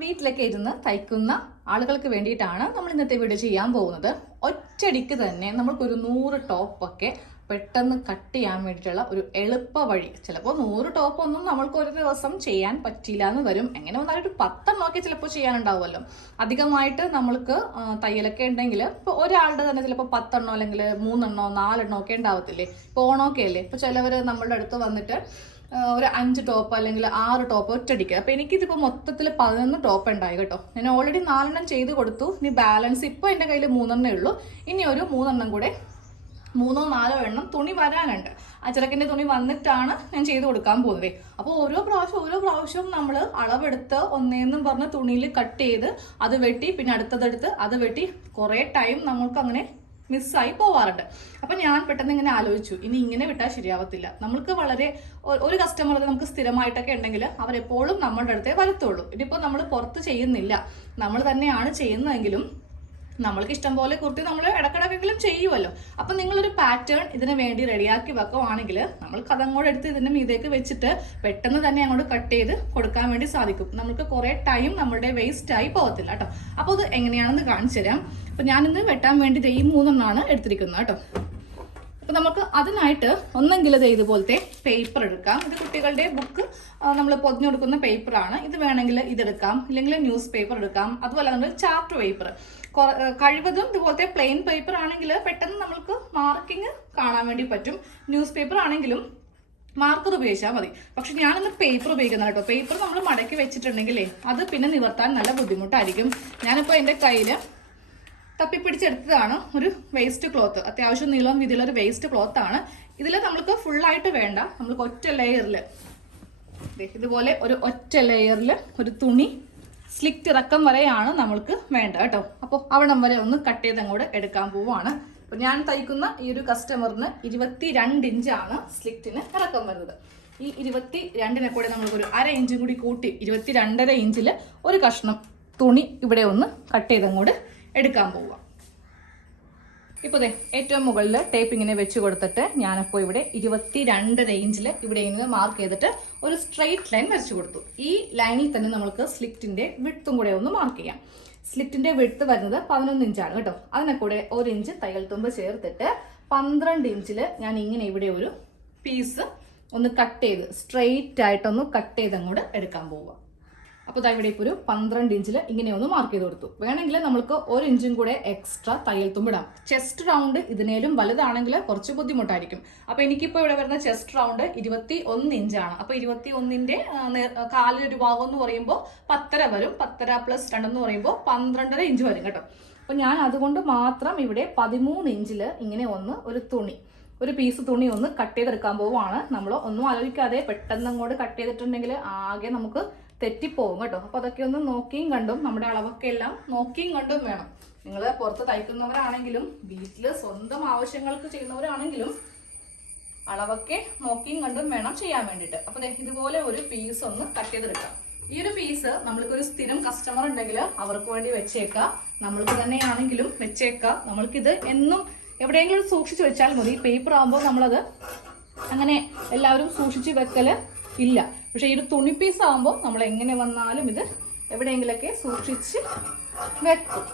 വീട്ടിലൊക്കെ ഇരുന്ന് തയ്ക്കുന്ന ആളുകൾക്ക് വേണ്ടിയിട്ടാണ് നമ്മൾ ഇന്നത്തെ വീഡിയോ ചെയ്യാൻ പോകുന്നത്. ഒറ്റടിക്ക് തന്നെ നമ്മൾക്കൊരു നൂറ് ടോപ്പൊക്കെ പെട്ടെന്ന് കട്ട് ചെയ്യാൻ വേണ്ടിയിട്ടുള്ള ഒരു എളുപ്പ വഴി. ചിലപ്പോൾ നൂറ് ടോപ്പൊന്നും നമ്മൾക്ക് ഒരു ദിവസം ചെയ്യാൻ പറ്റില്ല എന്ന് വരും. എങ്ങനെ വന്നാലും ഒരു പത്തെണ്ണമൊക്കെ ചിലപ്പോൾ ചെയ്യാനുണ്ടാവുമല്ലോ. അധികമായിട്ട് നമ്മൾക്ക് തയ്യലൊക്കെ ഉണ്ടെങ്കിൽ ഇപ്പോൾ ഒരാളുടെ തന്നെ ചിലപ്പോൾ പത്തെണ്ണോ അല്ലെങ്കിൽ മൂന്നെണ്ണോ നാലെണ്ണോ ഒക്കെ ഉണ്ടാവത്തില്ലേ? ഇപ്പോൾ ഓണമൊക്കെ അല്ലേ? ഇപ്പോൾ ചിലവർ നമ്മളുടെ അടുത്ത് വന്നിട്ട് ഒരു അഞ്ച് ടോപ്പ് അല്ലെങ്കിൽ ആറ് ടോപ്പ് ഒറ്റടിക്കുക അപ്പം എനിക്കിതിപ്പോൾ മൊത്തത്തിൽ പതിനൊന്ന് ടോപ്പ് ഉണ്ടായി കേട്ടോ. ഞാൻ ഓൾറെഡി നാലെണ്ണം ചെയ്ത് കൊടുത്തു. ഇനി ബാലൻസ് ഇപ്പോൾ എന്റെ കയ്യിൽ മൂന്നെണ്ണേ ഉള്ളൂ. ഇനി ഒരു മൂന്നെണ്ണം കൂടെ മൂന്നോ നാലോ എണ്ണം തുണി വരാനുണ്ട്. ആ ചെറുക്കന്റെ തുണി വന്നിട്ടാണ് ഞാൻ ചെയ്ത് കൊടുക്കാൻ പോകുന്നത്. അപ്പോൾ ഓരോ പ്രാവശ്യം ഓരോ പ്രാവശ്യവും നമ്മൾ അളവെടുത്ത് ഒന്നേന്നും പറഞ്ഞ് തുണിയിൽ കട്ട് ചെയ്ത് അത് വെട്ടി പിന്നെ അടുത്തതെടുത്ത് അത് വെട്ടി കുറേ ടൈം നമ്മൾക്ക് അങ്ങനെ മിസ്സായി പോവാറുണ്ട്. അപ്പൊ ഞാൻ പെട്ടെന്ന് ഇങ്ങനെ ആലോചിച്ചു ഇനി ഇങ്ങനെ വിട്ടാൽ ശരിയാവത്തില്ല. നമ്മൾക്ക് വളരെ ഒരു കസ്റ്റമർ നമുക്ക് സ്ഥിരമായിട്ടൊക്കെ ഉണ്ടെങ്കിൽ അവരെപ്പോഴും നമ്മളുടെ അടുത്തേ വരത്തുള്ളൂ. ഇനിയിപ്പോൾ നമ്മൾ പുറത്ത് ചെയ്യുന്നില്ല. നമ്മൾ തന്നെയാണ് ചെയ്യുന്നതെങ്കിലും നമ്മൾക്ക് ഇഷ്ടം പോലെ കുർത്തി നമ്മൾ ഇടക്കിടക്കെങ്കിലും ചെയ്യുമല്ലോ അപ്പൊ നിങ്ങളൊരു പാറ്റേൺ ഇതിന് വേണ്ടി റെഡിയാക്കി വെക്കുവാണെങ്കിൽ നമ്മൾ കഥങ്ങോട് എടുത്ത് ഇതിന്റെ മീതേക്ക് വെച്ചിട്ട് പെട്ടെന്ന് തന്നെ അങ്ങോട്ട് കട്ട് ചെയ്ത് കൊടുക്കാൻ വേണ്ടി സാധിക്കും. നമുക്ക് കുറെ ടൈം നമ്മുടെ വേസ്റ്റ് ആയി പോകത്തില്ല കേട്ടോ. അപ്പോൾ അത് എങ്ങനെയാണെന്ന് കാണിച്ചു തരാം. അപ്പൊ ഞാനിന്ന് വെട്ടാൻ വേണ്ടി ഈ മൂന്നെണ്ണമാണ് എടുത്തിരിക്കുന്നത് കേട്ടോ. അപ്പൊ നമുക്ക് അതിനായിട്ട് ഒന്നെങ്കിൽ ഇത് ഇതുപോലത്തെ പേപ്പർ എടുക്കാം. ഇത് കുട്ടികളുടെ ബുക്ക് നമ്മൾ പൊതിഞ്ഞു കൊടുക്കുന്ന പേപ്പറാണ് ഇത് വേണമെങ്കിൽ ഇതെടുക്കാം. ഇല്ലെങ്കിൽ ന്യൂസ് പേപ്പർ എടുക്കാം. അതുപോലെ നമ്മൾ ചാർട്ട് പേപ്പർ കഴിവതും ഇതുപോലത്തെ പ്ലെയിൻ പേപ്പർ ആണെങ്കിൽ പെട്ടെന്ന് നമ്മൾക്ക് മാർക്കിങ് കാണാൻ വേണ്ടി പറ്റും. ന്യൂസ് പേപ്പർ ആണെങ്കിലും മാർക്കർ ഉപയോഗിച്ചാൽ മതി. പക്ഷെ ഞാനിന്ന് പേപ്പർ ഉപയോഗിക്കുന്ന കേട്ടോ. പേപ്പർ നമ്മൾ മടക്കി വെച്ചിട്ടുണ്ടെങ്കിലേ അത് പിന്നെ നിവർത്താൻ നല്ല ബുദ്ധിമുട്ടായിരിക്കും. ഞാനിപ്പോൾ എന്റെ കയ്യിൽ തപ്പിപ്പിടിച്ചെടുത്തതാണ് ഒരു വേസ്റ്റ് ക്ലോത്ത് അത്യാവശ്യം നീളം വീതിയുള്ള ഒരു വേസ്റ്റ് ക്ലോത്ത് ആണ്. ഇതിൽ നമ്മൾക്ക് ഫുള്ളായിട്ട് വേണ്ട. നമ്മൾക്ക് ഒറ്റ ലെയറിൽ ഇതുപോലെ ഒരു ഒറ്റ ലെയറിൽ ഒരു തുണി സ്ലിറ്റ് ഇറക്കം വരെയാണ് നമ്മൾക്ക് വേണ്ട കേട്ടോ. അപ്പോൾ അവിടം വരെ ഒന്ന് കട്ട് ചെയ്ത് അങ്ങോട്ട് എടുക്കാൻ പോവാണ്. അപ്പോൾ ഞാൻ തയ്ക്കുന്ന ഈ ഒരു കസ്റ്റമറിന് ഇരുപത്തി രണ്ട് ഇഞ്ചാണ് സ്ലിറ്റിന് ഇറക്കം വരുന്നത്. ഈ ഇരുപത്തി രണ്ടിനെ കൂടെ നമ്മൾക്കൊരു അര ഇഞ്ചും കൂടി കൂട്ടി ഇരുപത്തി രണ്ടര ഇഞ്ചിൽ ഒരു കഷ്ണം തുണി ഇവിടെ ഒന്ന് കട്ട് ചെയ്ത് അങ്ങോട്ട് എടുക്കാൻ പോവുക ഇപ്പോൾ ദേ ഏറ്റവും മുകളിൽ ടേപ്പ് ഇങ്ങനെ വെച്ച് കൊടുത്തിട്ട് ഞാനിപ്പോൾ ഇവിടെ ഇരുപത്തി രണ്ട് റേഞ്ചിൽ ഇവിടെ ഇങ്ങനെ മാർക്ക് ചെയ്തിട്ട് ഒരു സ്ട്രെയിറ്റ് ലൈൻ വരച്ചു കൊടുത്തു. ഈ ലൈനിൽ തന്നെ നമുക്ക് സ്ലിറ്റിന്റെ വിട്ടും കൂടെ ഒന്ന് മാർക്ക് ചെയ്യാം. സ്ലിറ്റിന്റെ വിട്ട് വരുന്നത് പതിനൊന്ന് ഇഞ്ചാണ് കേട്ടോ. അതിനെ കൂടെ ഒരു ഇഞ്ച് തയ്യൽ തുമ്പ് ചേർത്തിട്ട് പന്ത്രണ്ട് ഇഞ്ചിൽ ഞാൻ ഇങ്ങനെ ഇവിടെ ഒരു പീസ് ഒന്ന് കട്ട് ചെയ്ത് സ്ട്രെയിറ്റ് ആയിട്ടൊന്ന് കട്ട് ചെയ്ത് അങ്ങോട്ട് എടുക്കാൻ പോവുക. അപ്പോൾ ഇതാ ഇവിടെ ഇപ്പോൾ ഒരു പന്ത്രണ്ട് ഇഞ്ചിൽ ഇങ്ങനെ ഒന്ന് മാർക്ക് ചെയ്ത് കൊടുത്തു. വേണമെങ്കിൽ നമുക്ക് ഒരു ഇഞ്ചും കൂടെ എക്സ്ട്രാ തയ്യൽ തുമ്പിടാം ചെസ്റ്റ് റൗണ്ട് ഇതിനേലും വലുതാണെങ്കിൽ കുറച്ച് ബുദ്ധിമുട്ടായിരിക്കും. അപ്പോൾ എനിക്കിപ്പോൾ ഇവിടെ വരുന്ന ചെസ്റ്റ് റൗണ്ട് ഇരുപത്തി ഒന്ന് ഇഞ്ചാണ് അപ്പോൾ ഇരുപത്തി ഒന്നിന്റെ കാലിലൊരു ഭാഗം എന്ന് പറയുമ്പോൾ പത്തര വരും. പത്തര പ്ലസ് രണ്ടെന്ന് പറയുമ്പോൾ പന്ത്രണ്ടര ഇഞ്ച് വരും കേട്ടോ. അപ്പോൾ ഞാൻ അതുകൊണ്ട് മാത്രം ഇവിടെ പതിമൂന്ന് ഇഞ്ചിൽ ഇങ്ങനെ ഒന്ന് ഒരു തുണി ഒരു പീസ് തുണി ഒന്ന് കട്ട് ചെയ്തെടുക്കാൻ പോവുകയാണ് നമ്മൾ ഒന്നും ആലോചിക്കാതെ പെട്ടെന്ന് അങ്ങോട്ട് കട്ട് ചെയ്തിട്ടുണ്ടെങ്കിൽ ആകെ നമുക്ക് തെറ്റിപ്പോകും കേട്ടോ. അപ്പോൾ അതൊക്കെ ഒന്ന് നോക്കിയും കണ്ടും നമ്മുടെ അളവൊക്കെ എല്ലാം നോക്കിയും കണ്ടും വേണം. നിങ്ങൾ പുറത്ത് തയ്ക്കുന്നവരാണെങ്കിലും വീട്ടിൽ സ്വന്തം ആവശ്യങ്ങൾക്ക് ചെയ്യുന്നവരാണെങ്കിലും അളവൊക്കെ നോക്കിയും കണ്ടും വേണം ചെയ്യാൻ വേണ്ടിയിട്ട്. അപ്പോൾ ഇതുപോലെ ഒരു പീസ് ഒന്ന് കട്ട് ചെയ്തെടുക്കാം. ഈ ഒരു പീസ് നമ്മൾക്ക് ഒരു സ്ഥിരം കസ്റ്റമർ ഉണ്ടെങ്കിൽ അവർക്ക് വേണ്ടി വെച്ചേക്കാം. നമ്മൾക്ക് തന്നെയാണെങ്കിലും വെച്ചേക്കാം. നമ്മൾക്കിത് എന്നും എവിടെയെങ്കിലും സൂക്ഷിച്ചു വെച്ചാൽ മതി. പേപ്പർ ആകുമ്പോൾ നമ്മളത് അങ്ങനെ എല്ലാവരും സൂക്ഷിച്ച് വെക്കൽ ഇല്ല. പക്ഷെ ഈ ഒരു തുണി പീസ് ആകുമ്പോൾ നമ്മൾ എങ്ങനെ വന്നാലും ഇത് എവിടെയെങ്കിലൊക്കെ സൂക്ഷിച്ച് വെക്കും.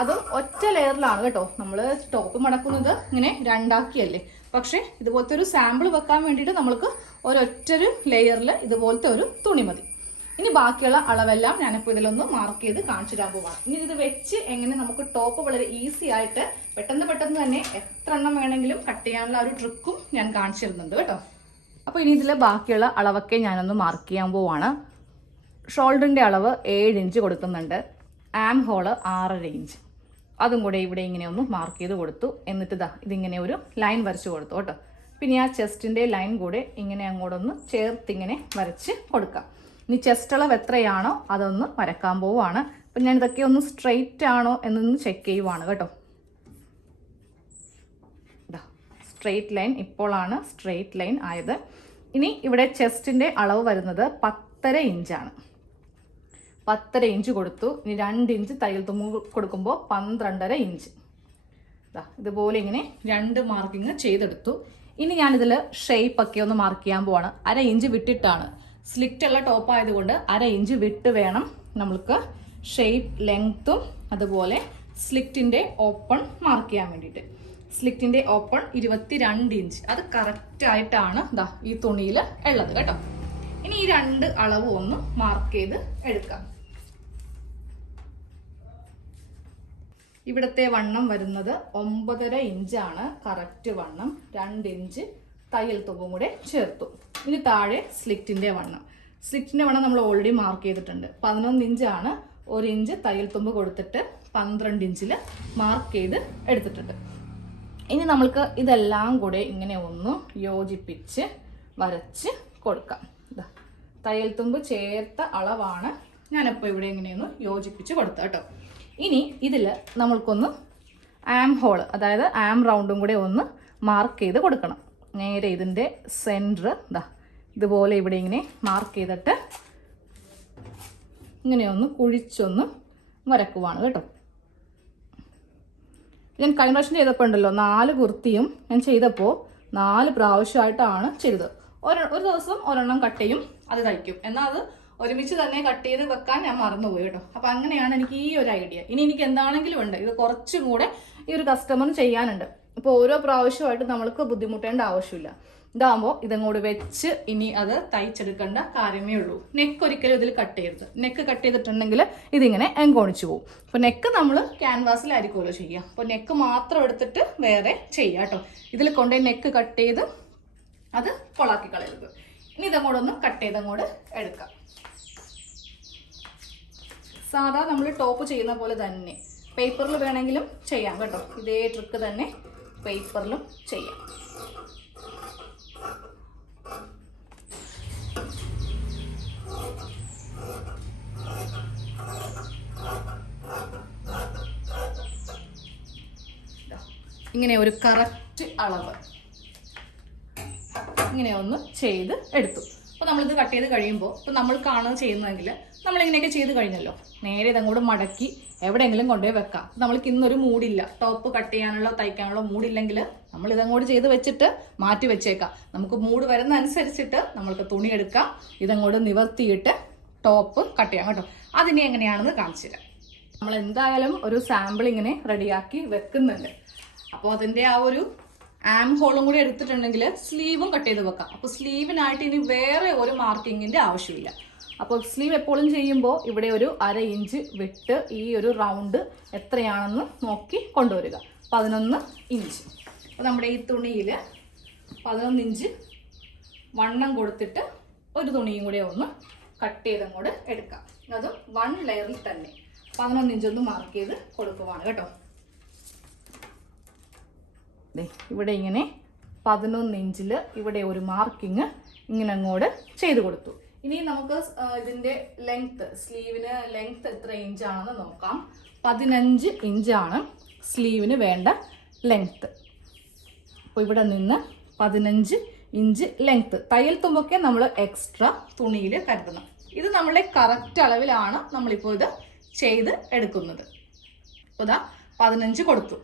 അതും ഒറ്റ ലെയറിലാണ് കേട്ടോ. നമ്മൾ ടോപ്പ് മടക്കുന്നത് ഇങ്ങനെ രണ്ടാക്കിയല്ലേ? പക്ഷെ ഇതുപോലത്തെ ഒരു സാമ്പിൾ വെക്കാൻ വേണ്ടിയിട്ട് നമ്മൾക്ക് ഒരൊറ്റൊരു ലെയറിൽ ഇതുപോലത്തെ ഒരു തുണി മതി. ഇനി ബാക്കിയുള്ള അളവെല്ലാം ഞാനിപ്പോൾ ഇതിലൊന്ന് മാർക്ക് ചെയ്ത് കാണിച്ചു തരാൻ പോവാണ്. ഇനി ഇത് വെച്ച് എങ്ങനെ നമുക്ക് ടോപ്പ് വളരെ ഈസി ആയിട്ട് പെട്ടെന്ന് പെട്ടെന്ന് തന്നെ എത്ര എണ്ണം വേണമെങ്കിലും കട്ട് ചെയ്യാനുള്ള ഒരു ട്രിക്കും ഞാൻ കാണിച്ചു തരുന്നുണ്ട് കേട്ടോ. അപ്പോൾ ഇനി ഇതിൽ ബാക്കിയുള്ള അളവൊക്കെ ഞാനൊന്ന് മാർക്ക് ചെയ്യാൻ പോവാണ്. ഷോൾഡറിന്റെ അളവ് ഏഴ് ഇഞ്ച് കൊടുക്കുന്നുണ്ട്. ആം ഹോൾ ആറര ഇഞ്ച് അതും കൂടെ ഇവിടെ ഇങ്ങനെ ഒന്ന് മാർക്ക് ചെയ്ത് കൊടുത്തു. എന്നിട്ട് ഇതാ ഇതിങ്ങനെ ഒരു ലൈൻ വരച്ച് കൊടുത്തു കേട്ടോ. പിന്നെ ആ ചെസ്റ്റിന്റെ ലൈൻ കൂടെ ഇങ്ങനെ അങ്ങോട്ടൊന്ന് ചേർത്തിങ്ങനെ വരച്ച് കൊടുക്കാം. ഇനി ചെസ്റ്റ് അളവ് എത്രയാണോ അതൊന്ന് വരക്കാൻ പോവുകയാണ് അപ്പം ഞാൻ ഇതൊക്കെ ഒന്ന് സ്ട്രെയിറ്റ് ആണോ എന്നൊന്ന് ചെക്ക് ചെയ്യുവാണ് കേട്ടോ. സ്ട്രെയിറ്റ് ലൈൻ ഇപ്പോഴാണ് സ്ട്രെയിറ്റ് ലൈൻ ആയത്. ഇനി ഇവിടെ ചെസ്റ്റിന്റെ അളവ് വരുന്നത് പത്തര ഇഞ്ചാണ്. പത്തര ഇഞ്ച് കൊടുത്തു. ഇനി രണ്ട് ഇഞ്ച് തയ്യൽ തുമ്പ് കൊടുക്കുമ്പോൾ പന്ത്രണ്ടര ഇഞ്ച്. ഇതുപോലെ ഇങ്ങനെ രണ്ട് മാർക്കിങ് ചെയ്തെടുത്തു. ഇനി ഞാനിതിൽ ഷേപ്പ് ഒക്കെ ഒന്ന് മാർക്ക് ചെയ്യാൻ പോവാണ്. അര ഇഞ്ച് വിട്ടിട്ടാണ്. സ്ലിറ്റ് ഉള്ള ടോപ്പ് ആയതുകൊണ്ട് അര ഇഞ്ച് വിട്ട് വേണം നമ്മൾക്ക് ഷേപ്പ് ലെങ്ത്തും അതുപോലെ സ്ലിറ്റിന്റെ ഓപ്പൺ മാർക്ക് ചെയ്യാൻ വേണ്ടിയിട്ട്. സ്ലിറ്റിന്റെ ഓപ്പൺ ഇരുപത്തിരണ്ട് ഇഞ്ച്. അത് കറക്റ്റ് ആയിട്ടാണ് ദാ ഈ തുണിയിൽ ഉള്ളത് കേട്ടോ. ഇനി ഈ രണ്ട് അളവ് ഒന്ന് മാർക്ക് ചെയ്ത് എടുക്കാം. ഇവിടുത്തെ വണ്ണം വരുന്നത് ഒമ്പതര ഇഞ്ചാണ്. കറക്റ്റ് വണ്ണം. രണ്ട് ഇഞ്ച് തയ്യൽ തുകും കൂടെ ചേർത്തു. ഇനി താഴെ സ്ലിറ്റിന്റെ വണ്ണം. സ്ലിറ്റിന്റെ വണ്ണം നമ്മൾ ഓൾറെഡി മാർക്ക് ചെയ്തിട്ടുണ്ട്. പതിനൊന്ന് ഇഞ്ചാണ്. ഒരു ഇഞ്ച് തയ്യൽ തുമ്പ് കൊടുത്തിട്ട് പന്ത്രണ്ട് ഇഞ്ചിൽ മാർക്ക് ചെയ്ത് എടുത്തിട്ടുണ്ട്. ഇനി നമ്മൾക്ക് ഇതെല്ലാം കൂടെ ഇങ്ങനെ ഒന്ന് യോജിപ്പിച്ച് വരച്ച് കൊടുക്കാം. തയ്യൽ തുമ്പ് ചേർത്ത അളവാണ് ഞാനിപ്പോൾ ഇവിടെ ഇങ്ങനെയൊന്ന് യോജിപ്പിച്ച് കൊടുത്ത കേട്ടോ. ഇനി ഇതിൽ നമ്മൾക്കൊന്ന് ആം ഹോൾ അതായത് ആം റൗണ്ടും കൂടെ ഒന്ന് മാർക്ക് ചെയ്ത് കൊടുക്കണം. നേരെ ഇതിന്റെ സെന്റർ ഇതാ ഇതുപോലെ ഇവിടെ ഇങ്ങനെ മാർക്ക് ചെയ്തിട്ട് ഇങ്ങനെയൊന്ന് കുഴിച്ചൊന്ന് വരക്കുവാണ് കേട്ടോ. ഞാൻ കഴിഞ്ഞ പ്രാവശ്യം ചെയ്തപ്പോൾ ഉണ്ടല്ലോ നാല് കുർത്തിയും ഞാൻ ചെയ്തപ്പോൾ നാല് പ്രാവശ്യമായിട്ടാണ് ചെയ്തത്. ഒരു ഒരു ദിവസം ഒരെണ്ണം കട്ട് ചെയ്യും അത് തയ്ക്കും എന്നാൽ അത് ഒരുമിച്ച് തന്നെ കട്ട് ചെയ്ത് വെക്കാൻ ഞാൻ മറന്നുപോയി കേട്ടോ. അപ്പം അങ്ങനെയാണ് എനിക്ക് ഈ ഒരു ഐഡിയ ഇനി എനിക്ക് എന്താണെങ്കിലും ഉണ്ട്. ഇത് കുറച്ചും കൂടെ ഈ ഒരു കസ്റ്റമറിന് ചെയ്യാനുണ്ട്. അപ്പോൾ ഓരോ പ്രാവശ്യമായിട്ട് നമ്മൾക്ക് ബുദ്ധിമുട്ടേണ്ട ആവശ്യമില്ല. ഇതാകുമ്പോൾ ഇതങ്ങോട്ട് വെച്ച് ഇനി അത് തയ്ച്ചെടുക്കേണ്ട കാര്യമേ ഉള്ളൂ. നെക്ക് ഒരിക്കലും ഇതിൽ കട്ട് ചെയ്യരുത്. നെക്ക് കട്ട് ചെയ്തിട്ടുണ്ടെങ്കിൽ ഇതിങ്ങനെ എങ്കോണിച്ചു പോകും അപ്പോൾ നെക്ക് നമ്മൾ ക്യാൻവാസിലായിരിക്കുമല്ലോ ചെയ്യുക. അപ്പോൾ നെക്ക് മാത്രം എടുത്തിട്ട് വേറെ ചെയ്യുക കേട്ടോ. ഇതിൽ കൊണ്ടുപോയി നെക്ക് കട്ട് ചെയ്ത് അത് കൊളാക്കി കളയരുത്. ഇനി ഇതങ്ങോട്ടൊന്ന് കട്ട് ചെയ്ത് അങ്ങോട്ട് എടുക്കാം. സാധാ നമ്മൾ ടോപ്പ് ചെയ്യുന്ന പോലെ തന്നെ പേപ്പറിൽ വേണമെങ്കിലും ചെയ്യാം കേട്ടോ. ഇതേ ട്രിക്ക് തന്നെ പേപ്പറിലും ചെയ്യാം. ഇങ്ങനെ ഒരു കറക്റ്റ് അളവ്. ഇങ്ങനെ ഒന്ന് ചെയ്ത് എടുത്തു. അപ്പോൾ നമ്മളിത് കട്ട് ചെയ്ത് കഴിയുമ്പോൾ ഇപ്പോൾ നമ്മൾ കാണുന്നത് ചെയ്യുന്നതെങ്കിൽ നമ്മളിങ്ങനെയൊക്കെ ചെയ്ത് കഴിഞ്ഞല്ലോ. നേരെ ഇതങ്ങോട്ട് മടക്കി എവിടെയെങ്കിലും കൊണ്ടുപോയി വെക്കാം. നമ്മൾക്ക് ഇന്നൊരു മൂടില്ല. ടോപ്പ് കട്ട് ചെയ്യാനുള്ള തയ്ക്കാനുള്ള മൂടില്ലെങ്കിൽ നമ്മൾ ഇതങ്ങോട്ട് ചെയ്ത് വെച്ചിട്ട് മാറ്റി വെച്ചേക്കാം. നമുക്ക് മൂട് വരുന്ന അനുസരിച്ചിട്ട് നമ്മൾക്ക് തുണി എടുക്കാം. ഇതങ്ങോട്ട് നിവർത്തിയിട്ട് ടോപ്പ് കട്ട് ചെയ്യാം കേട്ടോ. അതിനെ എങ്ങനെയാണെന്ന് കാണിച്ചു തരാം. നമ്മൾ എന്തായാലും ഒരു സാമ്പിൾ ഇങ്ങനെ റെഡിയാക്കി വെക്കുന്നുണ്ട്. അപ്പോൾ അതിന്റെ ആ ഒരു ആം ഹോളും കൂടി എടുത്തിട്ടുണ്ടെങ്കിൽ സ്ലീവും കട്ട് ചെയ്ത് വെക്കാം. അപ്പോൾ സ്ലീവിനായിട്ട് ഇനി വേറെ ഒരു മാർക്കിങ്ങിന്റെ ആവശ്യമില്ല. അപ്പോൾ സ്ലീവ് എപ്പോഴും ചെയ്യുമ്പോൾ ഇവിടെ ഒരു അര ഇഞ്ച് വിട്ട് ഈ ഒരു റൗണ്ട് എത്രയാണെന്ന് നോക്കി കൊണ്ടുവരിക. പതിനൊന്ന് ഇഞ്ച് അപ്പോൾ നമ്മുടെ ഈ തുണിയിൽ പതിനൊന്ന് ഇഞ്ച് വണ്ണം കൊടുത്തിട്ട് ഒരു തുണിയും കൂടെ ഒന്ന് കട്ട് ചെയ്തങ്ങോട്ട് എടുക്കാം. അത് വൺ ലെയറിൽ തന്നെ. പതിനൊന്ന് മാർക്ക് ചെയ്ത് കൊടുക്കുവാണ് കേട്ടോ. ഇവിടെ ഇങ്ങനെ പതിനൊന്ന് ഇഞ്ചിൽ ഇവിടെ ഒരു മാർക്കിങ് ഇങ്ങനെ അങ്ങോട്ട് ചെയ്ത് കൊടുത്തു. ഇനി നമുക്ക് ഇതിന്റെ ലെങ്ത്ത് സ്ലീവിന് ലെങ്ത് എത്ര ഇഞ്ചാണെന്ന് നോക്കാം. പതിനഞ്ച് ഇഞ്ചാണ് സ്ലീവിന് വേണ്ട ലെങ്ത് അപ്പോൾ ഇവിടെ നിന്ന് പതിനഞ്ച് ഇഞ്ച് ലെങ്ത് തയ്യൽ തുമ്പൊക്കെ നമ്മൾ എക്സ്ട്രാ തുണിയിൽ കരുതണം. ഇത് നമ്മളുടെ കറക്റ്റ് അളവിലാണ് നമ്മളിപ്പോൾ ഇത് ചെയ്ത് എടുക്കുന്നത്. അപ്പോൾ ഇതാ പതിനഞ്ച് കൊടുത്തു.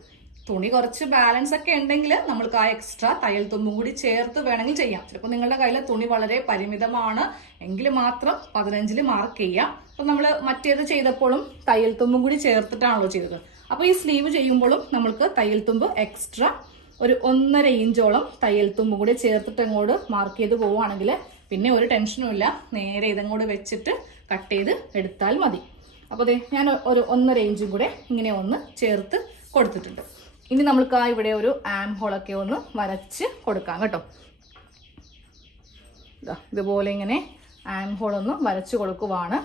തുണി കുറച്ച് ബാലൻസ് ഒക്കെ ഉണ്ടെങ്കിൽ നമ്മൾക്ക് ആ എക്സ്ട്രാ തയ്യൽ തുമ്പും കൂടി ചേർത്ത് വേണമെങ്കിൽ ചെയ്യാം. ചിലപ്പോൾ നിങ്ങളുടെ കയ്യിൽ തുണി വളരെ പരിമിതമാണ് എങ്കിൽ മാത്രം പതിനഞ്ചിൽ മാർക്ക് ചെയ്യാം. അപ്പം നമ്മൾ മറ്റേത് ചെയ്തപ്പോഴും തയ്യൽ തുമ്പും കൂടി ചേർത്തിട്ടാണല്ലോ ചെയ്തത്. അപ്പോൾ ഈ സ്ലീവ് ചെയ്യുമ്പോഴും നമ്മൾക്ക് തയ്യൽ തുമ്പ് എക്സ്ട്രാ ഒരു ഒന്നര ഇഞ്ചോളം തയ്യൽ തുമ്പും കൂടി ചേർത്തിട്ട് അങ്ങോട്ട് മാർക്ക് ചെയ്ത് പോവുകയാണെങ്കിൽ പിന്നെ ഒരു ടെൻഷനും ഇല്ല. നേരെ ഇതും കൂടെ വെച്ചിട്ട് കട്ട് ചെയ്ത് എടുത്താൽ മതി. അപ്പോൾ അതെ ഞാൻ ഒരു ഒന്നര ഇഞ്ചും കൂടെ ഇങ്ങനെ ഒന്ന് ചേർത്ത് കൊടുത്തിട്ടുണ്ട്. ഇനി നമ്മൾക്ക് ആ ഇവിടെ ഒരു ആം ഹോളൊക്കെ ഒന്ന് വരച്ച് കൊടുക്കാം കേട്ടോ. ഇതുപോലെ ഇങ്ങനെ ആം ഹോളൊന്ന് വരച്ച് കൊടുക്കുവാണ്.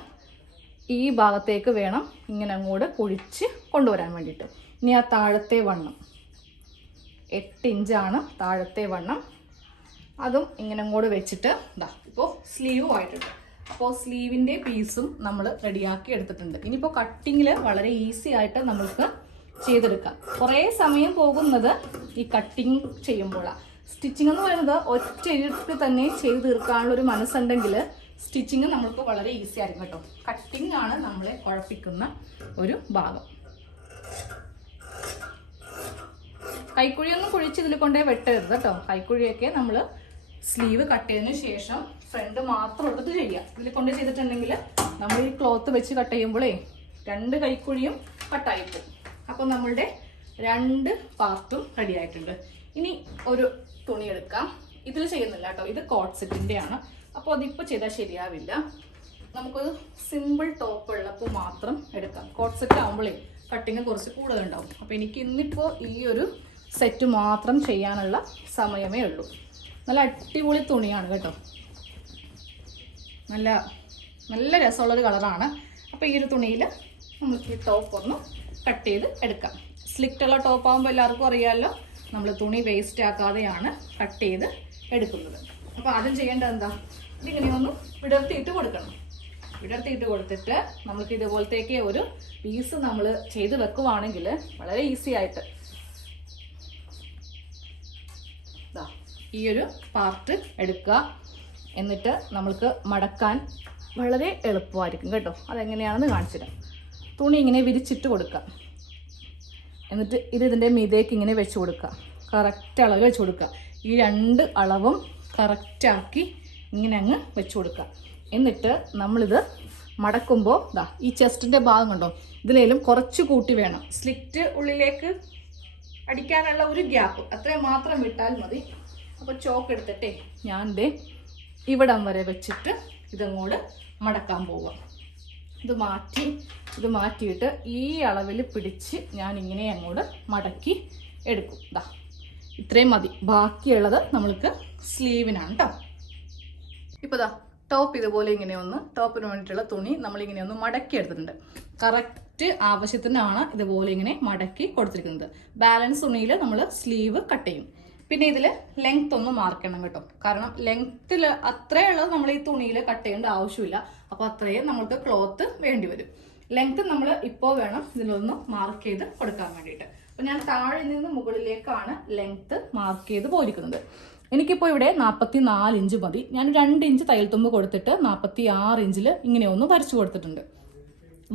ഈ ഭാഗത്തേക്ക് വേണം ഇങ്ങനെ അങ്ങോട്ട് കുഴിച്ച് കൊണ്ടുവരാൻ വേണ്ടിയിട്ട്. ഇനി ആ താഴത്തെ വണ്ണം. എട്ട് ഇഞ്ചാണ് താഴത്തെ വണ്ണം. അതും ഇങ്ങനെ അങ്ങോട്ട് വെച്ചിട്ട് ഇതാ ഇപ്പോൾ സ്ലീവും ആയിട്ടുണ്ട്. അപ്പോൾ സ്ലീവിന്റെ പീസും നമ്മൾ റെഡിയാക്കി എടുത്തിട്ടുണ്ട്. ഇനിയിപ്പോൾ കട്ടിങ്ങിൽ വളരെ ഈസി ആയിട്ട് നമുക്ക് ചെയ്തെടുക്കാം. കുറേ സമയം പോകുന്നത് ഈ കട്ടിങ് ചെയ്യുമ്പോഴാണ് സ്റ്റിച്ചിങ് എന്ന് പറയുന്നത് ഒറ്റ ഇരുട്ട് തന്നെ ചെയ്ത് തീർക്കാനുള്ള ഒരു മനസ്സുണ്ടെങ്കിൽ സ്റ്റിച്ചിങ് നമുക്ക് വളരെ ഈസി ആയിരിക്കും കേട്ടോ. കട്ടിങ് ആണ് നമ്മളെ കുഴപ്പിക്കുന്ന ഒരു ഭാഗം. കൈക്കുഴിയൊന്നും കുഴിച്ച് ഇതിൽ കൊണ്ടേ വെട്ടരുത് കേട്ടോ. കൈക്കുഴിയൊക്കെ നമ്മൾ സ്ലീവ് കട്ട് ചെയ്തതിന് ശേഷം ഫ്രണ്ട് മാത്രം എടുത്ത് ചെയ്യാം. ഇതിൽ കൊണ്ട് ചെയ്തിട്ടുണ്ടെങ്കിൽ നമ്മൾ ഈ ക്ലോത്ത് വെച്ച് കട്ട് ചെയ്യുമ്പോഴേ രണ്ട് കൈക്കുഴിയും പോകും. അപ്പോൾ നമ്മളുടെ രണ്ട് പാർട്ടും റെഡി ആയിട്ടുണ്ട്. ഇനി ഒരു തുണി എടുക്കാം. ഇതിൽ ചെയ്യുന്നില്ല കേട്ടോ. ഇത് കോട്ട് സെറ്റിന്റെ ആണ് അപ്പോൾ അതിപ്പോൾ ചെയ്താൽ ശരിയാവില്ല. നമുക്കൊരു സിമ്പിൾ ടോപ്പ് ഉള്ളപ്പോൾ മാത്രം എടുക്കാം. കോട്ട് സെറ്റ് ആകുമ്പോഴേ കട്ടിങ് കുറച്ച് കൂടുതലുണ്ടാവും. അപ്പോൾ എനിക്ക് ഇന്നിപ്പോൾ ഈ ഒരു സെറ്റ് മാത്രം ചെയ്യാനുള്ള സമയമേ ഉള്ളൂ. നല്ല അടിപൊളി തുണിയാണ് കേട്ടോ. നല്ല നല്ല രസമുള്ളൊരു കളറാണ്. അപ്പോൾ ഈ ഒരു തുണിയിൽ നമുക്ക് ഈ ടോപ്പ് ഒന്ന് കട്ട് ചെയ്ത് എടുക്കാം. സ്ലിക്റ്റുള്ള ടോപ്പ് ആകുമ്പോൾ എല്ലാവർക്കും അറിയാമല്ലോ നമ്മൾ തുണി വേസ്റ്റ് ആക്കാതെയാണ് കട്ട് ചെയ്ത് എടുക്കുന്നത്. അപ്പോൾ ആദ്യം ചെയ്യേണ്ടത് എന്താ? ഇതിങ്ങനെ ഒന്ന് വിടർത്തിയിട്ട് കൊടുക്കണം. വിടർത്തിയിട്ട് കൊടുത്തിട്ട് നമുക്ക് ഇതുപോലത്തേക്ക് ഒരു പീസ് നമ്മൾ ചെയ്ത് വെക്കുവാണെങ്കിൽ വളരെ ഈസി ആയിട്ട്. ദാ, ഈ ഒരു പാർട്ട് എടുക്കുക. എന്നിട്ട് നമ്മൾക്ക് മടക്കാൻ വളരെ എളുപ്പമായിരിക്കും കേട്ടോ. അതെങ്ങനെയാണെന്ന് കാണിച്ചു തരാം. തുണി ഇങ്ങനെ വിരിച്ചിട്ട് കൊടുക്കുക. എന്നിട്ട് ഇത് ഇതിന്റെ മീതേക്ക് ഇങ്ങനെ വെച്ച് കൊടുക്കുക. കറക്റ്റ് അളവിൽ വെച്ച് കൊടുക്കുക. ഈ രണ്ട് അളവും കറക്റ്റാക്കി ഇങ്ങനെ അങ്ങ് വെച്ച് കൊടുക്കുക. എന്നിട്ട് നമ്മളിത് മടക്കുമ്പോൾ ഇതാ ഈ ചെസ്റ്റിന്റെ ഭാഗം കണ്ടോ? ഇതിലേലും കുറച്ച് കൂട്ടി വേണം. സ്ലിറ്റ് ഉള്ളിലേക്ക് അടിക്കാനുള്ള ഒരു ഗ്യാപ്പ് അത്രയും മാത്രം വിട്ടാൽ മതി. അപ്പോൾ ചോക്ക് എടുത്തിട്ടേ ഞാൻ ദേ ഇവിടം വരെ വെച്ചിട്ട് ഇതങ്ങോട്ട് മടക്കാൻ പോവാം. ഇത് മാറ്റി ഇത് മാറ്റിയിട്ട് ഈ അളവിൽ പിടിച്ച് ഞാൻ ഇങ്ങനെ അങ്ങോട്ട് മടക്കി എടുക്കും. ഇതാ ഇത്രയും മതി. ബാക്കിയുള്ളത് നമ്മൾക്ക് സ്ലീവിനാണ് കേട്ടോ ഇപ്പോൾ ദാ ടോപ്പ് ഇതുപോലെ ഇങ്ങനെ ഒന്ന് ടോപ്പിന് വേണ്ടിയിട്ടുള്ള തുണി നമ്മളിങ്ങനെ ഒന്ന് മടക്കി എടുത്തിട്ടുണ്ട്. കറക്റ്റ് ആവശ്യത്തിനാണ് ഇതുപോലെ ഇങ്ങനെ മടക്കി കൊടുത്തിരിക്കുന്നത്. ബാലൻസ് തുണിയിൽ നമ്മൾ സ്ലീവ് കട്ട് ചെയ്യും. പിന്നെ ഇതിൽ ലെങ്ത് ഒന്ന് മാർക്കണം കേട്ടോ. കാരണം ലെങ്ത്തിൽ അത്രയുള്ളത് നമ്മൾ ഈ തുണിയിൽ കട്ട് ചെയ്യേണ്ട ആവശ്യമില്ല. അപ്പോൾ അത്രയും നമുക്ക് ക്ലോത്ത് വേണ്ടി വരും. ലെങ്ത് നമ്മൾ ഇപ്പോൾ വേണം ഇതിലൊന്ന് മാർക്ക് ചെയ്ത് കൊടുക്കാൻ വേണ്ടിയിട്ട്. അപ്പോൾ ഞാൻ താഴെ നിന്ന് മുകളിലേക്കാണ് ലെങ്ത് മാർക്ക് ചെയ്ത് പോയിരിക്കുന്നത്. എനിക്കിപ്പോൾ ഇവിടെ നാൽപ്പത്തി നാല് ഇഞ്ച് മതി. ഞാൻ രണ്ട് ഇഞ്ച് തയ്യൽ തുമ്പ് കൊടുത്തിട്ട് നാൽപ്പത്തി ആറ് ഇഞ്ചിൽ ഇങ്ങനെ ഒന്ന് വരച്ചു കൊടുത്തിട്ടുണ്ട്.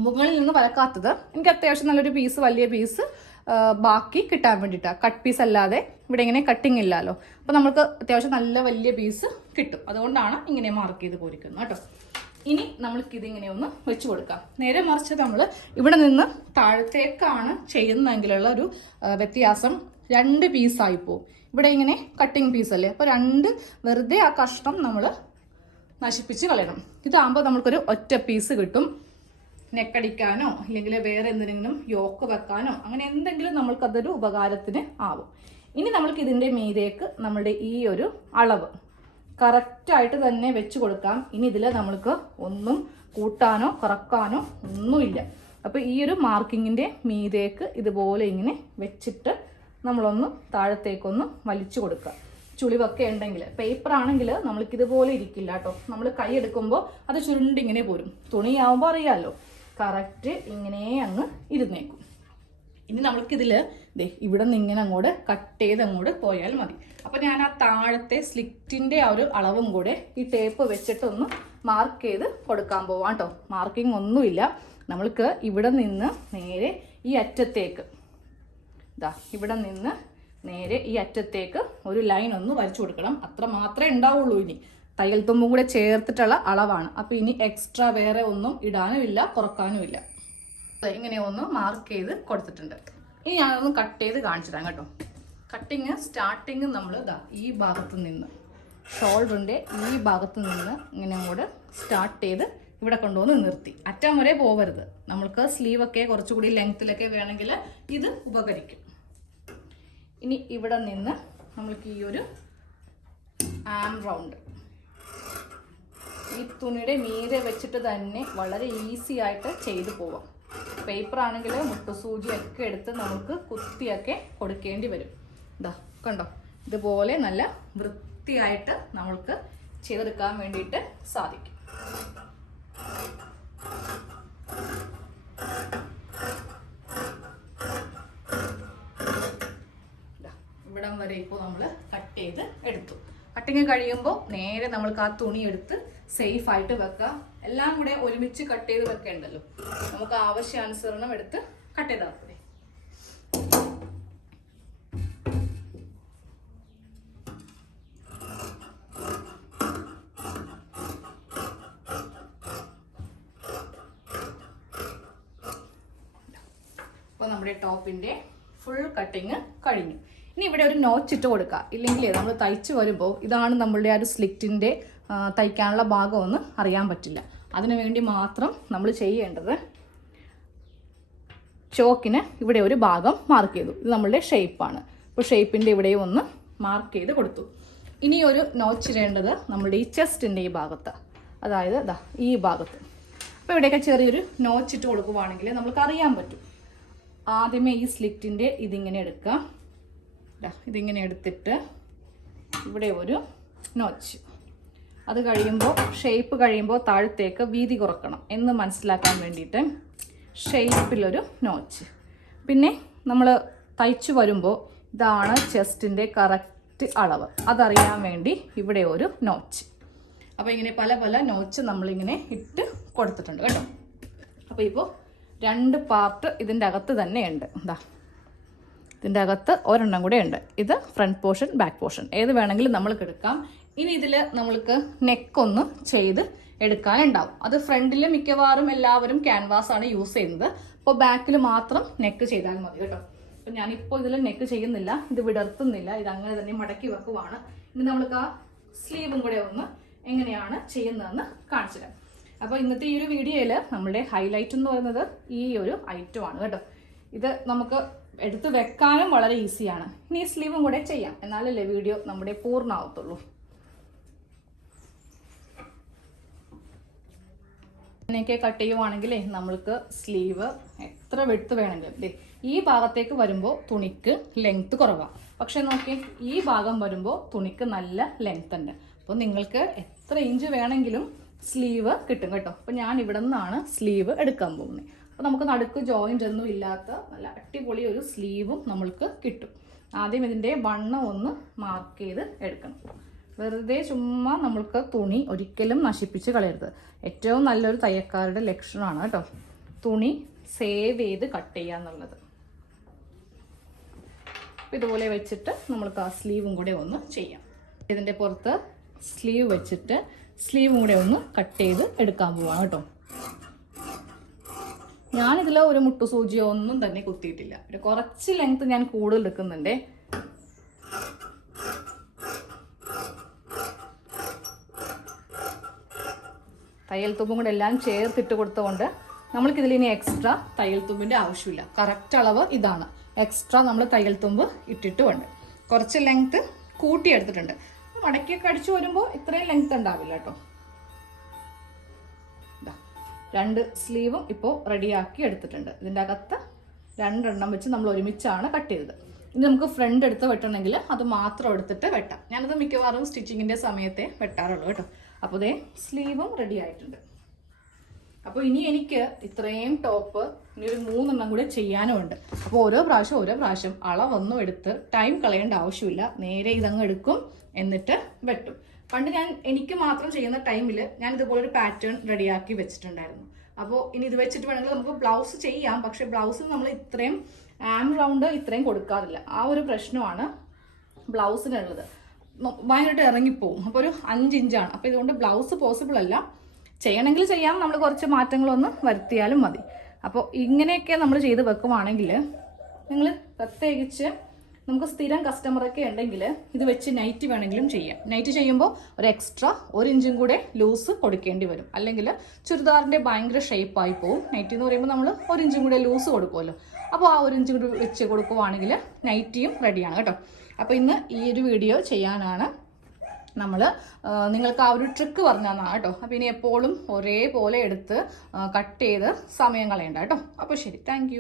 മുകളിൽ നിന്ന് വരക്കാത്തത് എനിക്ക് അത്യാവശ്യം നല്ലൊരു പീസ് വലിയ പീസ് ബാക്കി കിട്ടാൻ വേണ്ടിയിട്ടാണ് കട്ട് പീസ് അല്ലാതെ ഇവിടെ ഇങ്ങനെ കട്ടിങ് ഇല്ലല്ലോ അപ്പോൾ നമുക്ക് അത്യാവശ്യം നല്ല വലിയ പീസ് കിട്ടും. അതുകൊണ്ടാണ് ഇങ്ങനെ മാർക്ക് ചെയ്ത് പോരിക്കുന്നത് കേട്ടോ. ഇനി നമ്മൾക്ക് ഇതിങ്ങനെ ഒന്ന് വെച്ച് കൊടുക്കാം. നേരെ മറിച്ച് നമ്മൾ ഇവിടെ നിന്ന് താഴത്തേക്കാണ് ചെയ്യുന്നതെങ്കിലുള്ള ഒരു വ്യത്യാസം രണ്ട് പീസായി പോകും ഇവിടെ ഇങ്ങനെ കട്ടിങ് പീസ് അല്ലേ? അപ്പോൾ രണ്ട് വെറുതെ ആ കഷ്ണം നമ്മൾ നശിപ്പിച്ച് കളയണം. ഇതാകുമ്പോൾ നമുക്കൊരു ഒറ്റ പീസ് കിട്ടും. നെക്കടിക്കാനോ അല്ലെങ്കിൽ വേറെ എന്തെങ്കിലും യോക്ക് വെക്കാനോ അങ്ങനെ എന്തെങ്കിലും നമ്മൾക്കതൊരു ഉപകാരത്തിന് ആവും. ഇനി നമ്മൾക്ക് ഇതിന്റെ മീതേക്ക് നമ്മുടെ ഈ ഒരു അളവ് കറക്റ്റായിട്ട് തന്നെ വെച്ച് കൊടുക്കാം. ഇനി ഇതിൽ നമ്മൾക്ക് ഒന്നും കൂട്ടാനോ കുറക്കാനോ ഒന്നുമില്ല. അപ്പോൾ ഈ ഒരു മാർക്കിങ്ങിന്റെ മീതേക്ക് ഇതുപോലെ ഇങ്ങനെ വെച്ചിട്ട് നമ്മളൊന്ന് താഴത്തേക്കൊന്ന് വലിച്ചു കൊടുക്കുക. ചുളിവൊക്കെ ഉണ്ടെങ്കിൽ പേപ്പർ ആണെങ്കിൽ നമ്മൾക്ക് ഇതുപോലെ ഇരിക്കില്ല കേട്ടോ. നമ്മൾ കൈ എടുക്കുമ്പോൾ അത് ചുരുണ്ടിങ്ങനെ പോരും. തുണിയാവുമ്പോൾ അറിയാമല്ലോ കറക്റ്റ് ഇങ്ങനെ അങ്ങ് ഇരുന്നേക്കും. ഇനി നമ്മൾക്കിതിൽ ദേ ഇവിടെ നിന്ന് ഇങ്ങനെ അങ്ങോട്ട് കട്ട് ചെയ്ത് അങ്ങോട്ട് പോയാൽ മതി. അപ്പോൾ ഞാൻ ആ താഴത്തെ സ്ലിറ്റിന്റെ ആ ഒരു അളവും കൂടെ ഈ ടേപ്പ് വെച്ചിട്ടൊന്ന് മാർക്ക് ചെയ്ത് കൊടുക്കാൻ പോവാം കേട്ടോ മാർക്കിംഗ് ഒന്നുമില്ല. നമ്മൾക്ക് ഇവിടെ നിന്ന് നേരെ ഈ അറ്റത്തേക്ക് ഇതാ ഇവിടെ നിന്ന് നേരെ ഈ അറ്റത്തേക്ക് ഒരു ലൈൻ ഒന്ന് വരച്ചു കൊടുക്കണം. അത്ര മാത്രമേ ഉണ്ടാവുള്ളൂ ഇനി. തയ്യൽ തുമ്പും കൂടെ ചേർത്തിട്ടുള്ള അളവാണ്. അപ്പോൾ ഇനി എക്സ്ട്രാ വേറെ ഒന്നും ഇടാനും ഇല്ല കുറക്കാനും ഇല്ല ഇങ്ങനെ ഒന്ന് മാർക്ക് ചെയ്ത് കൊടുത്തിട്ടുണ്ട്. ഇനി ഞാനൊന്ന് കട്ട് ചെയ്ത് കാണിച്ചു തരാം കേട്ടോ. കട്ടിങ് സ്റ്റാർട്ടിങ് നമ്മൾ ഇതാ ഈ ഭാഗത്ത് നിന്ന് ഷോൾഡറിന്റെ ഈ ഭാഗത്ത് നിന്ന് ഇങ്ങനെ അങ്ങോട്ട് സ്റ്റാർട്ട് ചെയ്ത് ഇവിടെ കൊണ്ടുവന്ന് നിർത്തി. അറ്റം വരെ പോവരുത്. നമ്മൾക്ക് സ്ലീവൊക്കെ കുറച്ചുകൂടി ലെങ്ത്തിലൊക്കെ വേണമെങ്കിൽ ഇത് ഉപകരിക്കും. ഇനി ഇവിടെ നിന്ന് നമ്മൾക്ക് ഈ ഒരു ആം റൗണ്ട് ഈ തുണിയുടെ മീതെ വെച്ചിട്ട് തന്നെ വളരെ ഈസി ആയിട്ട് ചെയ്തു പോവാം. പേപ്പർ ആണെങ്കിൽ മുട്ടുസൂചിയൊക്കെ എടുത്ത് നമുക്ക് കുത്തിയൊക്കെ കൊടുക്കേണ്ടി വരും. ഇതാ കണ്ടോ? ഇതുപോലെ നല്ല വൃത്തിയായിട്ട് നമ്മൾക്ക് ചെയ്തെടുക്കാൻ വേണ്ടിയിട്ട് സാധിക്കും. ഇവിടം വരെ ഇപ്പോൾ നമ്മൾ കട്ട് ചെയ്ത് എടുത്തു. കട്ടിങ് കഴിയുമ്പോൾ നേരെ നമ്മൾക്ക് ആ തുണി എടുത്ത് സേഫ് ആയിട്ട് വെക്കുക എല്ലാം കൂടെ ഒരുമിച്ച് കട്ട് ചെയ്ത് വെക്കേണ്ടല്ലോ. നമുക്ക് ആവശ്യാനുസരണം എടുത്ത് കട്ട് ചെയ്താൽ മതി. നമ്മുടെ ടോപ്പിന്റെ ഫുൾ കട്ടിങ് കഴിഞ്ഞു. ഇനി ഇവിടെ ഒരു നോച്ച് ഇട്ട് കൊടുക്കുക ഇല്ലെങ്കിൽ നമ്മൾ തയ്ച്ച് വരുമ്പോൾ ഇതാണ് നമ്മളുടെ ആ ഒരു സ്ലിറ്റിന്റെ തയ്ക്കാനുള്ള ഭാഗമൊന്ന് അറിയാൻ പറ്റില്ല. അതിനു വേണ്ടി മാത്രം നമ്മൾ ചെയ്യേണ്ടത് ചോക്കിന് ഇവിടെ ഒരു ഭാഗം മാർക്ക് ചെയ്തു. ഇത് നമ്മളുടെ ഷേപ്പാണ് അപ്പോൾ ഷേപ്പിന്റെ ഇവിടെയും ഒന്ന് മാർക്ക് ചെയ്ത് കൊടുത്തു. ഇനി ഒരു നോച്ച് ഇടേണ്ടത് നമ്മുടെ ഈ ചെസ്റ്റിന്റെ ഈ ഭാഗത്ത്. അതായത് ഇതാ ഈ ഭാഗത്ത്. അപ്പോൾ ഇവിടെയൊക്കെ ചെറിയൊരു നോച്ച് ഇട്ട് കൊടുക്കുവാണെങ്കിൽ നമുക്ക് അറിയാൻ പറ്റും. ആദ്യമേ ഈ സ്ലിറ്റിന്റെ ഇതിങ്ങനെ എടുക്കാം. ഇതിങ്ങനെ എടുത്തിട്ട് ഇവിടെ ഒരു നോച്ച് അത് കഴിയുമ്പോൾ ഷേപ്പ് കഴിയുമ്പോൾ താഴത്തേക്ക് വീതി കുറക്കണം എന്ന് മനസ്സിലാക്കാൻ വേണ്ടിയിട്ട് ഷേപ്പിലൊരു നോച്ച് പിന്നെ നമ്മൾ തയ്ച്ചു വരുമ്പോൾ ഇതാണ് ചെസ്റ്റിന്റെ കറക്റ്റ് അളവ്. അതറിയാൻ വേണ്ടി ഇവിടെ ഒരു നോച്ച് അപ്പോൾ ഇങ്ങനെ പല പല നോച്ച് നമ്മളിങ്ങനെ ഇട്ട് കൊടുത്തിട്ടുണ്ട് കേട്ടോ. അപ്പോൾ ഇപ്പോൾ രണ്ട് പാർട്ട് ഇതിന്റെ അകത്ത് തന്നെയുണ്ട്. എന്താ ഇതിന്റെ അകത്ത് ഒരെണ്ണം കൂടെ ഉണ്ട്. ഇത് ഫ്രണ്ട് പോർഷൻ ബാക്ക് പോർഷൻ ഏത് വേണമെങ്കിലും നമ്മൾക്ക് എടുക്കാം. ഇനി ഇതിൽ നമ്മൾക്ക് നെക്കൊന്ന് ചെയ്ത് എടുക്കാനുണ്ടാവും. അത് ഫ്രണ്ടിൽ മിക്കവാറും എല്ലാവരും ക്യാൻവാസ് ആണ് യൂസ് ചെയ്യുന്നത്. അപ്പോൾ ബാക്കിൽ മാത്രം നെക്ക് ചെയ്താൽ മതി കേട്ടോ. അപ്പോൾ ഞാനിപ്പോൾ ഇതിൽ നെക്ക് ചെയ്യുന്നില്ല ഇത് വിടർത്തുന്നില്ല ഇത് അങ്ങനെ തന്നെ മടക്കി വെക്കുവാണ്. ഇനി നമ്മൾക്ക് ആ സ്ലീവും കൂടെ ഒന്ന് എങ്ങനെയാണ് ചെയ്യുന്നതെന്ന് കാണിച്ചു തരാം. അപ്പോൾ ഇന്നത്തെ ഈ ഒരു വീഡിയോയിൽ നമ്മുടെ ഹൈലൈറ്റ് എന്ന് പറയുന്നത് ഈ ഒരു ഐറ്റം ആണ് കേട്ടോ. ഇത് നമുക്ക് എടുത്ത് വെക്കാനും വളരെ ഈസിയാണ് ഇനി സ്ലീവും കൂടെ ചെയ്യാം. എന്നാലല്ലേ വീഡിയോ നമ്മുടെ പൂർണമാവത്തുള്ളൂ. ഇങ്ങനെയൊക്കെ കട്ട് ചെയ്യുവാണെങ്കിലേ നമ്മൾക്ക് സ്ലീവ് എത്ര വെടുത്ത് വേണമെങ്കിലും അല്ലേ ഈ ഭാഗത്തേക്ക് വരുമ്പോൾ തുണിക്ക് ലെങ്ത് കുറവാണ് പക്ഷെ നോക്കി ഈ ഭാഗം വരുമ്പോൾ തുണിക്ക് നല്ല ലെങ്ത് ഉണ്ട്. അപ്പോൾ നിങ്ങൾക്ക് എത്ര ഇഞ്ച് വേണമെങ്കിലും സ്ലീവ് കിട്ടും കേട്ടോ. അപ്പോൾ ഞാൻ ഇവിടെ നിന്നാണ് സ്ലീവ് എടുക്കാൻ പോകുന്നത് അപ്പോൾ നമുക്ക് നടുക്ക് ജോയിന്റ് ഒന്നും ഇല്ലാത്ത നല്ല അടിപൊളി ഒരു സ്ലീവും നമ്മൾക്ക് കിട്ടും. ആദ്യം ഇതിന്റെ വണ്ണം ഒന്ന് മാർക്ക് ചെയ്ത് എടുക്കണം. വെറുതെ ചുമ്മാ നമ്മൾക്ക് തുണി ഒരിക്കലും നശിപ്പിച്ച് കളയരുത്. ഏറ്റവും നല്ലൊരു തയ്യക്കാരുടെ ലക്ഷണമാണ് കേട്ടോ. തുണി സേവ് ചെയ്ത് കട്ട് ചെയ്യുക എന്നുള്ളത്. ഇതുപോലെ വെച്ചിട്ട് നമ്മൾക്ക് ആ സ്ലീവും കൂടെ ഒന്ന് ചെയ്യാം. ഇതിന്റെ പുറത്ത് സ്ലീവ് വെച്ചിട്ട് സ്ലീവും കൂടെ ഒന്ന് കട്ട് ചെയ്ത് എടുക്കാൻ പോവാണ് കേട്ടോ. ഞാനിതിൽ ഒരു മുട്ടു സൂചിയോ ഒന്നും തന്നെ കുത്തിയിട്ടില്ല. ഒരു കുറച്ച് ലെങ്ത് ഞാൻ കൂടുതൽ എടുക്കുന്നുണ്ടേ. തയ്യൽ തുമ്പും കൂടെ എല്ലാം ചേർത്തിട്ട് കൊടുത്തുകൊണ്ട് നമ്മൾക്കിതിൽ ഇനി എക്സ്ട്രാ തയ്യൽ തുമ്പിന്റെ ആവശ്യമില്ല. കറക്റ്റ് അളവ് ഇതാണ്. എക്സ്ട്രാ നമ്മൾ തയ്യൽ തുമ്പ് ഇട്ടിട്ടുമുണ്ട്. കുറച്ച് ലെങ്ത് കൂട്ടിയെടുത്തിട്ടുണ്ട് മടക്കിയൊക്കെ അടിച്ചു വരുമ്പോൾ ഇത്രയും ലെങ്ത് ഉണ്ടാവില്ല കേട്ടോ. രണ്ട് സ്ലീവും ഇപ്പോൾ റെഡിയാക്കി എടുത്തിട്ടുണ്ട്. ഇതിന്റെ അകത്ത് രണ്ടെണ്ണം വെച്ച് നമ്മൾ ഒരുമിച്ചാണ് കട്ട് ചെയ്തത്. ഇനി നമുക്ക് ഫ്രണ്ട് എടുത്ത് വെട്ടണമെങ്കിൽ അത് മാത്രം എടുത്തിട്ട് വെട്ടാം. ഞാനത് മിക്കവാറും സ്റ്റിച്ചിങ്ങിന്റെ സമയത്തെ വെട്ടാറുള്ളൂ കേട്ടോ. അപ്പോൾ ഇതേ സ്ലീവും റെഡി ആയിട്ടുണ്ട്. അപ്പോൾ ഇനി എനിക്ക് ഇത്രയും ടോപ്പ് ഇനി ഒരു മൂന്നെണ്ണം കൂടെ ചെയ്യാനും ഉണ്ട് അപ്പോൾ ഓരോ പ്രാവശ്യം ഓരോ പ്രാവശ്യം അളവൊന്നും എടുത്ത് ടൈം കളയേണ്ട ആവശ്യമില്ല. നേരെ ഇതങ്ങ് എടുക്കും എന്നിട്ട് വെട്ടും. പണ്ട് ഞാൻ എനിക്ക് മാത്രം ചെയ്യുന്ന ടൈമിൽ ഞാൻ ഇതുപോലെ ഒരു പാറ്റേൺ റെഡിയാക്കി വെച്ചിട്ടുണ്ടായിരുന്നു. അപ്പോൾ ഇനി ഇത് വെച്ചിട്ട് വേണമെങ്കിൽ നമുക്ക് ബ്ലൗസ് ചെയ്യാം പക്ഷേ ബ്ലൗസ് നമ്മൾ ഇത്രയും ആം റൗണ്ട് ഇത്രയും കൊടുക്കാറില്ല. ആ ഒരു പ്രശ്നമാണ് ബ്ലൗസിനുള്ളത് ഭയങ്കരമായിട്ട് ഇറങ്ങിപ്പോവും. അപ്പോൾ ഒരു അഞ്ച് ഇഞ്ചാണ്. അപ്പോൾ ഇതുകൊണ്ട് ബ്ലൗസ് പോസിബിൾ അല്ല. ചെയ്യണമെങ്കിൽ ചെയ്യാം. നമ്മൾ കുറച്ച് മാറ്റങ്ങളൊന്ന് വരുത്തിയാലും മതി. അപ്പോൾ ഇങ്ങനെയൊക്കെ നമ്മൾ ചെയ്ത് വെക്കുവാണെങ്കിൽ നിങ്ങൾ പ്രത്യേകിച്ച് നമുക്ക് സ്ഥിരം കസ്റ്റമറൊക്കെ ഉണ്ടെങ്കിൽ ഇത് വെച്ച് നൈറ്റ് വേണമെങ്കിലും ചെയ്യാം. നൈറ്റ് ചെയ്യുമ്പോൾ ഒരു എക്സ്ട്രാ ഒരു ഇഞ്ചും കൂടെ ലൂസ് കൊടുക്കേണ്ടി വരും. അല്ലെങ്കിൽ ചുരിദാറിന്റെ ഭയങ്കര ഷേപ്പായി പോവും. നൈറ്റ് എന്ന് പറയുമ്പോൾ നമ്മൾ ഒരു ഇഞ്ചും കൂടെ ലൂസ് കൊടുക്കുമല്ലോ. അപ്പോൾ ആ ഒരു ഇഞ്ചും കൂടി വെച്ച് കൊടുക്കുവാണെങ്കിൽ നൈറ്റിയും റെഡിയാണ് കേട്ടോ. അപ്പോൾ ഇന്ന് ഈ ഒരു വീഡിയോ ചെയ്യാനാണ് നമ്മൾ നിങ്ങൾക്ക് ആ ഒരു ട്രിക്ക് പറഞ്ഞു കേട്ടോ. അപ്പോൾ ഇനി എപ്പോഴും ഒരേപോലെ എടുത്ത് കട്ട് ചെയ്ത് സമയം കളയണ്ട കേട്ടോ. അപ്പോൾ ശരി താങ്ക്